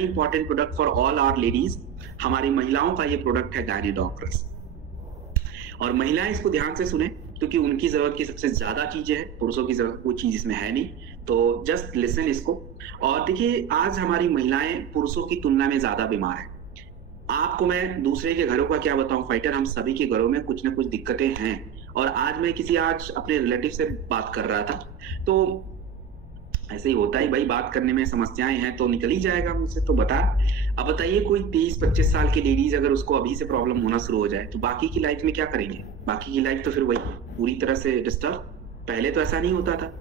Very important product for all our ladies. हमारी महिलाओं का ये प्रोडक्ट है गायनीडॉक्रस, और महिलाएं इसको ध्यान से सुने क्योंकि उनकी जरूरत की सबसे ज्यादा चीजें हैं, पुरुषों की जरूरत कोई चीज इसमें है नहीं, तो जस्ट लिसन इसको। और देखिए आज हमारी महिलाएं पुरुषों की तुलना में ज्यादा बीमार है। आपको मैं दूसरे के घरों का क्या बताऊं फाइटर, हम सभी के घरों में कुछ ना कुछ दिक्कतें हैं। और आज मैं आज अपने रिलेटिव से बात कर रहा था, तो ऐसे ही होता है भाई, बात करने में समस्याएं हैं तो निकल ही जाएगा मुझसे। तो अब बताइए कोई 23-25 साल की लेडीज अगर उसको अभी से प्रॉब्लम होना शुरू हो जाए तो बाकी की लाइफ में क्या करेंगे? बाकी की लाइफ तो फिर वही पूरी तरह से डिस्टर्ब। पहले तो ऐसा नहीं होता था।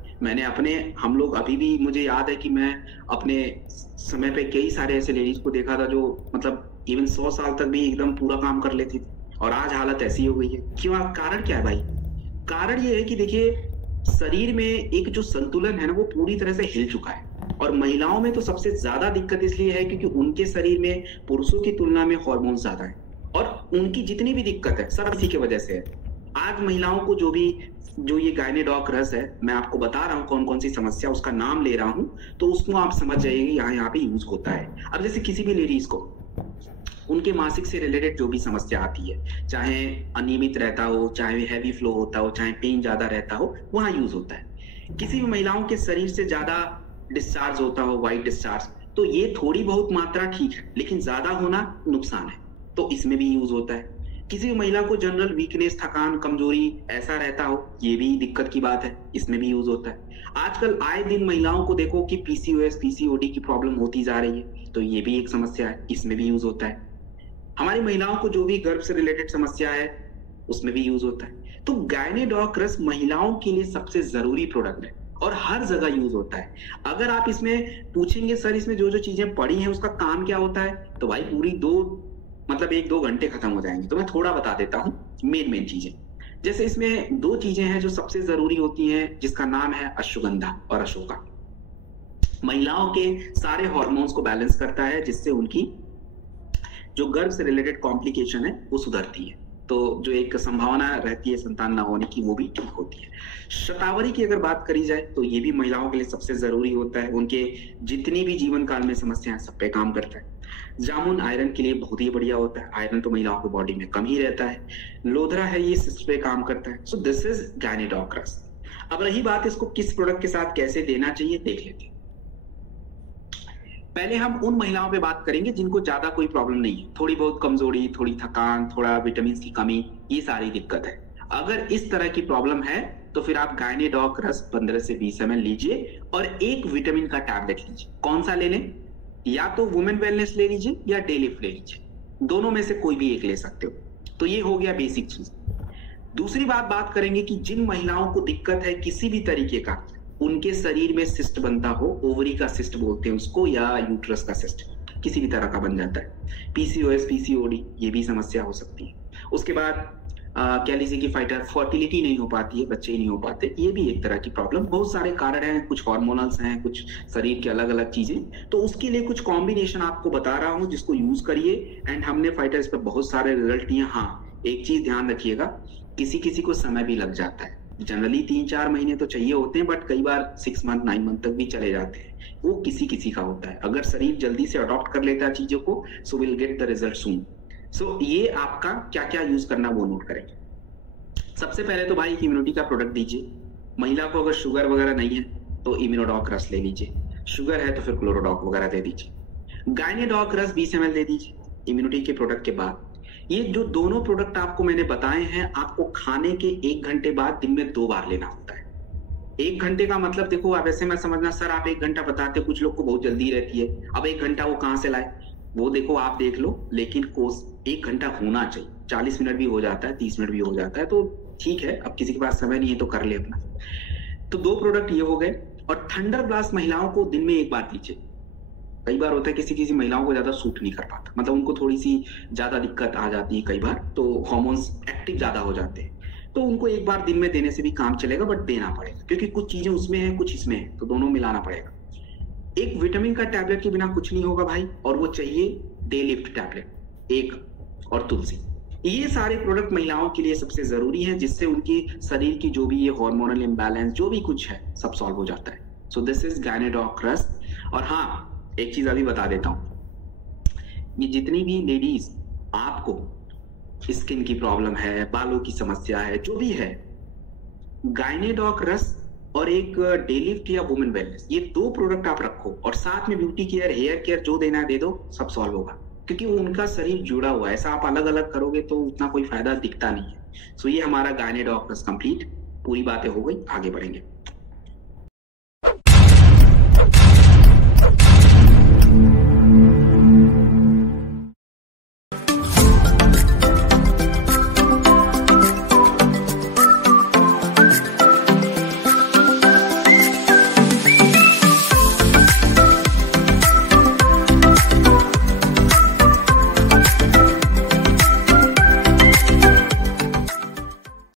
हम लोग अभी भी, मुझे याद है कि मैं अपने समय पे कई सारे ऐसे लेडीज को देखा था जो मतलब इवन 100 साल तक भी एकदम पूरा काम कर लेती थी, और आज हालत ऐसी हो गई है। क्यों? कारण क्या है भाई? कारण ये है कि देखिए शरीर में एक जो संतुलन है ना वो पूरी तरह से हिल चुका है। और महिलाओं में तो सबसे ज्यादा दिक्कत इसलिए है क्योंकि उनके शरीर में पुरुषों की तुलना में हार्मोन ज्यादा है, और उनकी जितनी भी दिक्कत है सब इसी की वजह से है। आज महिलाओं को जो ये गायनीडॉक्रस है, मैं आपको बता रहा हूँ कौन कौन सी समस्या, उसका नाम ले रहा हूँ तो उसको आप समझ जाइएगा यहाँ पे यूज होता है। अब जैसे किसी भी लेडीज को उनके मासिक से रिलेटेड जो भी समस्या आती है, चाहे अनियमित रहता हो, चाहे हैवी फ्लो होता हो, चाहे पेन ज्यादा रहता हो, वहां यूज होता है। किसी भी महिलाओं के शरीर से ज्यादा डिस्चार्ज होता हो, वाइट डिस्चार्ज, तो ये थोड़ी बहुत मात्रा ठीक है, लेकिन ज्यादा होना नुकसान है, तो इसमें भी यूज होता है। किसी भी महिला को जनरल वीकनेस, थकान, कमजोरी ऐसा रहता हो, ये भी दिक्कत की बात है, इसमें भी यूज होता है। आजकल आए दिन महिलाओं को देखो कि पीसीओएस, पीसीओडी की प्रॉब्लम होती जा रही है, तो ये भी एक समस्या है, इसमें भी यूज होता है। हमारी महिलाओं को जो भी गर्भ से रिलेटेड समस्या है उसमें भी यूज होता है। तो गायनीडॉक्रस महिलाओं के लिए सबसे जरूरी प्रोडक्ट है और हर जगह यूज होता है। अगर आप इसमें पूछेंगे सर इसमें जो जो चीजें पड़ी हैं उसका काम क्या होता है, तो भाई पूरी 1-2 घंटे खत्म हो जाएंगे। तो मैं थोड़ा बता देता हूँ मेन चीजें। जैसे इसमें 2 चीजें हैं जो सबसे जरूरी होती हैं, जिसका नाम है अश्वगंधा और अशोका। महिलाओं के सारे हॉर्मोन्स को बैलेंस करता है, जिससे उनकी जो गर्भ से रिलेटेड कॉम्प्लिकेशन है वो सुधरती है, तो जो एक संभावना रहती है संतान ना होने की वो भी ठीक होती है। शतावरी की अगर बात करी जाए तो ये भी महिलाओं के लिए सबसे जरूरी होता है, उनके जितनी भी जीवन काल में समस्याएं सब पे काम करता है। जामुन आयरन के लिए बहुत ही बढ़िया होता है, आयरन तो महिलाओं की बॉडी में कम ही रहता है। लोधरा है, ये सिस्ट पे काम करता है। सो दिस इज गायनीडॉक्रस। अब रही बात इसको किस प्रोडक्ट के साथ कैसे देना चाहिए, देख लेते हैं। पहले हम उन महिलाओं पे बात करेंगे जिनको ज्यादा कोई प्रॉब्लम नहीं है, थोड़ी बहुत कमजोरी, थोड़ी थकान, थोड़ा विटामिन की कमी, ये सारी दिक्कत है। अगर इस तरह की प्रॉब्लम है तो फिर आप गायनीडॉक्रस 15 से 20 ml लीजिए और एक विटामिन का टैबलेट लीजिए। कौन सा ले लें? या तो वुमेन वेलनेस ले लीजिए या डेलिफ ले लीजिए, दोनों में से कोई भी एक ले सकते हो। तो ये हो गया बेसिक चीज। दूसरी बात करेंगे कि जिन महिलाओं को दिक्कत है किसी भी तरीके का, उनके शरीर में सिस्ट बनता हो, ओवरी का सिस्ट बोलते हैं उसको, या यूट्रस का सिस्ट, किसी भी तरह का बन जाता है, पीसीओएस, पीसीओडी, ये भी समस्या हो सकती है। उसके बाद कह लीजिए कि फाइटर फर्टिलिटी नहीं हो पाती है, बच्चे नहीं हो पाते, ये भी एक तरह की प्रॉब्लम। बहुत सारे कारण हैं, कुछ हार्मोनल्स हैं, कुछ शरीर के अलग अलग चीजें। तो उसके लिए कुछ कॉम्बिनेशन आपको बता रहा हूं जिसको यूज करिए, एंड हमने फाइटर इस पर बहुत सारे रिजल्ट दिए। हाँ, एक चीज ध्यान रखिएगा, किसी किसी को समय भी लग जाता है। जनरली 3-4 महीने तो चाहिए होते हैं, बट कई बार 6 मंथ 9 मंथ तक भी चले जाते हैं, वो किसी किसी का होता है। अगर शरीर जल्दी से अडॉप्ट कर लेता है चीजों को, so will get the result soon. So ये आपका क्या क्या यूज करना वो नोट करेंगे। सबसे पहले तो भाई इम्यूनिटी का प्रोडक्ट दीजिए। महिला को अगर शुगर वगैरह नहीं है तो इम्यूनोडॉक रस ले लीजिए, शुगर है तो फिर क्लोरोडॉक वगैरह दे दीजिए। गायनीडॉक रस 20 ml दे दीजिए इम्यूनिटी के प्रोडक्ट के बाद। ये जो दोनों प्रोडक्ट आपको मैंने बताए हैं, आपको खाने के 1 घंटे बाद दिन में 2 बार लेना होता है। 1 घंटे का मतलब देखो, आप ऐसे मत समझना सर आप 1 घंटा बताते, कुछ लोग को बहुत जल्दी रहती है, अब 1 घंटा वो कहाँ से लाए, वो देखो आप देख लो, लेकिन कोर्स 1 घंटा होना चाहिए। 40 मिनट भी हो जाता है, 30 मिनट भी हो जाता है, तो ठीक है, अब किसी के पास समय नहीं है तो कर ले अपना। तो 2 प्रोडक्ट ये हो गए। और थंडर ब्लास्ट महिलाओं को दिन में 1 बार दीजिए। कई बार होता है किसी महिलाओं को ज्यादा सूट नहीं कर पाता, मतलब उनको थोड़ी सी ज्यादा दिक्कत आ जाती है कई बार, तो हार्मोन्स एक्टिव ज्यादा हो जाते हैं, तो उनको 1 बार दिन में देने से भी काम चलेगा, बट देना पड़ेगा क्योंकि कुछ चीजें उसमें है कुछ इसमें है, तो दोनों मिलाना पड़ेगा। एक विटामिन का टैबलेट के बिना कुछ नहीं होगा भाई, और वो चाहिए डे लिफ्ट टैबलेट 1, और तुलसी। ये सारे प्रोडक्ट महिलाओं के लिए सबसे जरूरी हैं, जिससे उनकी शरीर की जो भी ये हार्मोनल इम्बैलेंस जो भी कुछ है सब सॉल्व हो जाता है। सो दिस इज गायनीडॉक रस। और हाँ, एक चीज अभी बता देता हूँ, ये जितनी भी लेडीज आपको स्किन की प्रॉब्लम है, बालों की समस्या है, जो भी है, गायनेडॉक रस और एक डेलिफ्ट या वुमेन वेलनेस, ये 2 प्रोडक्ट आप रखो और साथ में ब्यूटी केयर, हेयर केयर जो देना है दे दो, सब सॉल्व होगा। क्योंकि वो उनका शरीर जुड़ा हुआ है, ऐसा आप अलग अलग करोगे तो उतना कोई फायदा दिखता नहीं है। सो ये हमारा गायनेडॉक रस कंप्लीट, पूरी बातें हो गई, आगे बढ़ेंगे।